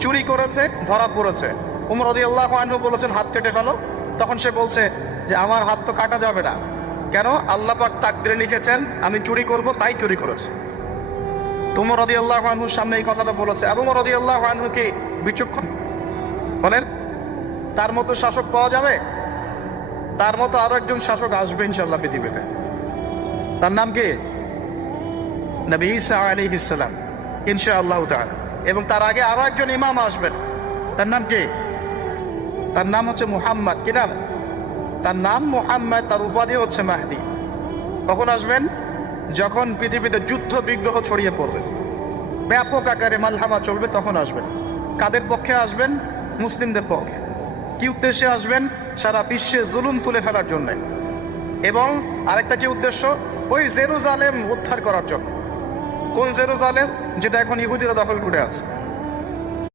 চুরি করেছে, ধরা পড়েছে। উমর রাদিয়াল্লাহু আনহু বলেছেন হাত কেটে ফেলো। তখন সে বলছে যে আমার হাত তো কাটা যাবে না। কেন? আল্লাহ পাক তাকদীরে লিখেছেন আমি চুরি করব, তাই চুরি করেছে। উমর রাদিয়াল্লাহু আনহুর সামনে এই কথাটা বলেছে। আবু বকর রাদিয়াল্লাহু আনহু কি বিচক্ষণ? বলেন, তার মতো শাসক পাওয়া যাবে? তার মতো আরো একজন শাসক আসবে ইনশাআল্লাহ পৃথিবীতে। তার নাম কি? নবী ঈসা আলাইহিস সালাম, ইনশাআল্লাহ তাআলা। এবং তার আগে আরো একজন ইমাম আসবেন। তার নাম কি? তার নাম হচ্ছে মুহাম্মদ। কি নাম? তার নাম মুহাম্মদ, তার উপাধি হচ্ছে মাহদী। কখন আসবেন? যখন পৃথিবীতে যুদ্ধ বিগ্রহ ছড়িয়ে পড়বে, ব্যাপক আকারে মালহামা চলবে, তখন আসবেন। কাদের পক্ষে আসবেন? মুসলিমদের পক্ষে। কি উদ্দেশ্যে আসবেন? সারা বিশ্বে জুলুম তুলে ফেলার জন্য। এবং আরেকটা কি উদ্দেশ্য? ওই জেরুজালেম উদ্ধার করার জন্য। কোন জেরুজালেম? যেটা এখন ইহুদিরা দখল করে আছে।